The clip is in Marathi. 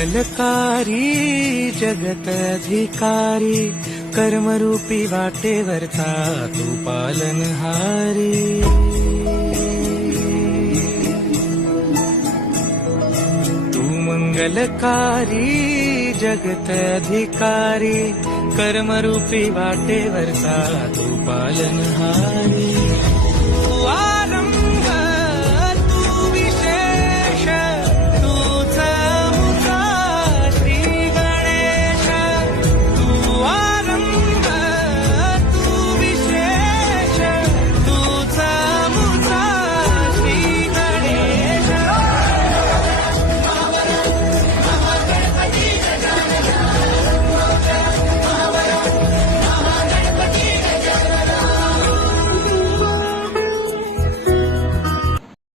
मंगलकारी जगत अधिकारी, कर्मरूपी वाटेवरचा तू पालनहारी। तू मंगलकारी जगत अधिकारी, कर्मरूपी वाटेवरचा तू पालनहारी।